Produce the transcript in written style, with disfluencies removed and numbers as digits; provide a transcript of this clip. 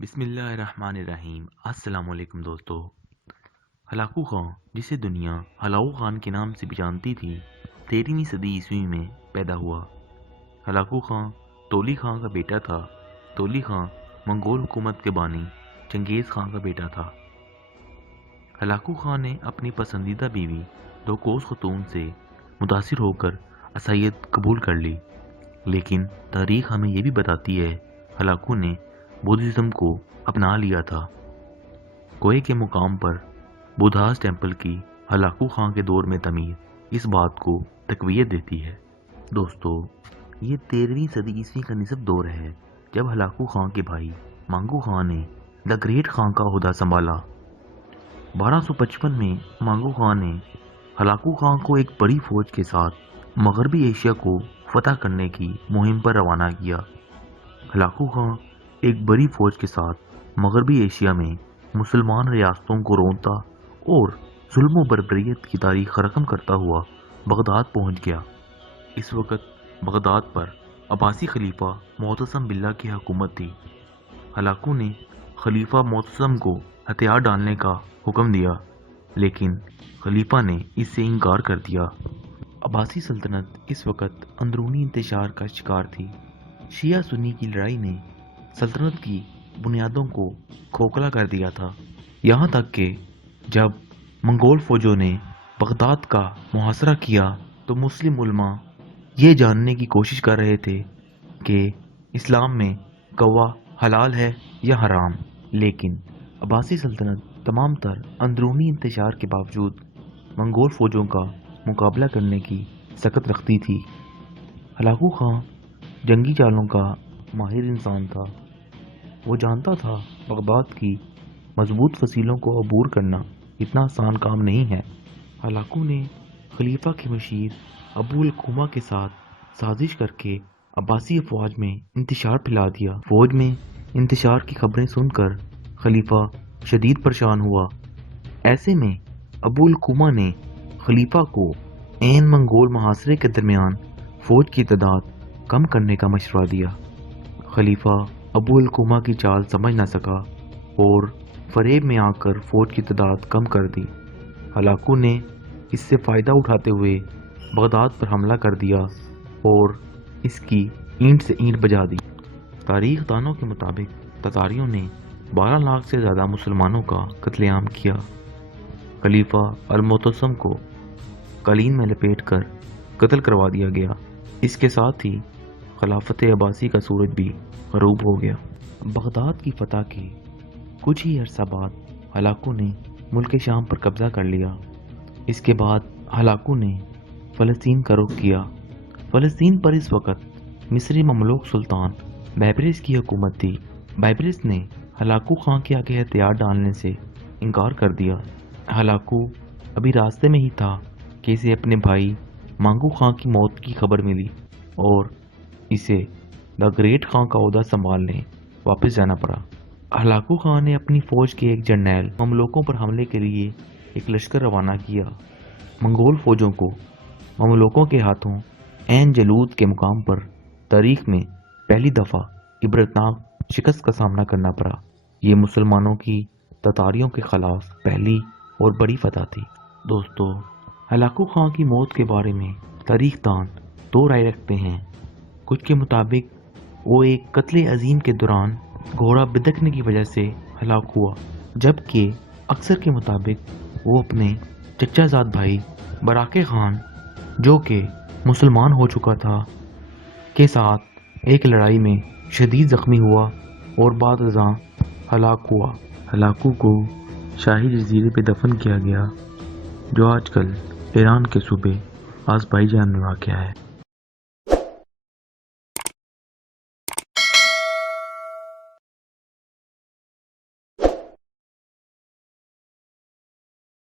بسم اللہ الرحمن الرحیم۔ السلام علیکم دوستو۔ ہلاکو خان، جسے دنیا ہلاگو خان کے نام سے بھی جانتی تھی، 13ویں صدی عیسوی میں پیدا ہوا۔ ہلاکو خان تولی خان کا بیٹا تھا۔ تولی خان منگول حکومت کے بانی چنگیز خان کا بیٹا تھا۔ ہلاکو خان نے اپنی پسندیدہ بیوی دوکوس خاتون سے متاثر ہو کر عیسائیت قبول کر لی، لیکن تاریخ ہمیں یہ بھی بتاتی ہے ہلاکو نے بدھزم کو اپنا لیا تھا۔ کوئے کے مقام پر بدھاز ٹیمپل کی ہلاکو خان کے دور میں تعمیر اس بات کو تقویت دیتی ہے۔ دوستو، یہ 13ویں صدی عیسوی کا نصف دور ہے جب ہلاکو خان کے بھائی مانگو خان نے دا گریٹ خان کا عہدہ سنبھالا۔ 1255 میں مانگو خان نے ہلاکو خان کو ایک بڑی فوج کے ساتھ مغربی ایشیا کو فتح کرنے کی مہم پر روانہ کیا۔ ہلاکو خان ایک بڑی فوج کے ساتھ مغربی ایشیا میں مسلمان ریاستوں کو رونتا اور ظلم و بربریت کی تاریخ رقم کرتا ہوا بغداد پہنچ گیا۔ اس وقت بغداد پر عباسی خلیفہ معتصم باللہ کی حکومت تھی۔ ہلاکو نے خلیفہ معتصم کو ہتھیار ڈالنے کا حکم دیا، لیکن خلیفہ نے اس سے انکار کر دیا۔ عباسی سلطنت اس وقت اندرونی انتشار کا شکار تھی۔ شیعہ سنی کی لڑائی نے سلطنت کی بنیادوں کو کھوکھلا کر دیا تھا، یہاں تک کہ جب منگول فوجوں نے بغداد کا محاصرہ کیا تو مسلم علماء یہ جاننے کی کوشش کر رہے تھے کہ اسلام میں گوا حلال ہے یا حرام، لیکن عباسی سلطنت تمام تر اندرونی انتشار کے باوجود منگول فوجوں کا مقابلہ کرنے کی سخت رختی تھی۔ ہلاکو خان جنگی چالوں کا ماہر انسان تھا۔ وہ جانتا تھا بغداد کی مضبوط فصیلوں کو عبور کرنا اتنا آسان کام نہیں ہے۔ ہلاکو نے خلیفہ کے مشیر ابو الکوما کے ساتھ سازش کر کے عباسی افواج میں انتشار پھیلا دیا۔ فوج میں انتشار کی خبریں سن کر خلیفہ شدید پریشان ہوا۔ ایسے میں ابو الکوما نے خلیفہ کو عین منگول محاصرے کے درمیان فوج کی تعداد کم کرنے کا مشورہ دیا۔ خلیفہ ابو الکوما کی چال سمجھ نہ سکا اور فریب میں آ کر فوج کی تعداد کم کر دی۔ ہلاکو نے اس سے فائدہ اٹھاتے ہوئے بغداد پر حملہ کر دیا اور اس کی اینٹ سے اینٹ بجا دی۔ تاریخ دانوں کے مطابق تتاریوں نے 12 لاکھ سے زیادہ مسلمانوں کا قتل عام کیا۔ خلیفہ المعتصم کو قالین میں لپیٹ کر قتل کروا دیا گیا۔ اس کے ساتھ ہی خلافت عباسی کا سورج بھی غروب ہو گیا۔ بغداد کی فتح کے کچھ ہی عرصہ بعد ہلاکو نے ملک شام پر قبضہ کر لیا۔ اس کے بعد ہلاکو نے فلسطین کا رخ کیا۔ فلسطین پر اس وقت مصری مملوک سلطان بیبرس کی حکومت تھی۔ بیبرس نے ہلاکو خان کے آگے ہتھیار ڈالنے سے انکار کر دیا۔ ہلاکو ابھی راستے میں ہی تھا کہ اسے اپنے بھائی مانگو خان کی موت کی خبر ملی اور اسے دا گریٹ خان کا عہدہ سنبھالنے واپس جانا پڑا۔ ہلاکو خان نے اپنی فوج کے ایک جرنیل مملوکوں پر حملے کے لیے ایک لشکر روانہ کیا۔ منگول فوجوں کو مملوکوں کے ہاتھوں عین جالوت کے مقام پر تاریخ میں پہلی دفعہ عبرتناک شکست کا سامنا کرنا پڑا۔ یہ مسلمانوں کی تتاریوں کے خلاف پہلی اور بڑی فتح تھی۔ دوستو، ہلاکو خان کی موت کے بارے میں تاریخ دان دو رائے رکھتے ہیں۔ کچھ کے مطابق وہ ایک قتل عظیم کے دوران گھوڑا بدکنے کی وجہ سے ہلاک ہوا، جبکہ اکثر کے مطابق وہ اپنے چچا زاد بھائی براکے خان، جو کہ مسلمان ہو چکا تھا، کے ساتھ ایک لڑائی میں شدید زخمی ہوا اور بعد ازاں ہلاک ہوا۔ ہلاکو کو شاہی جزیرے پہ دفن کیا گیا، جو آج کل ایران کے صوبے آذربائیجان میں واقع ہے۔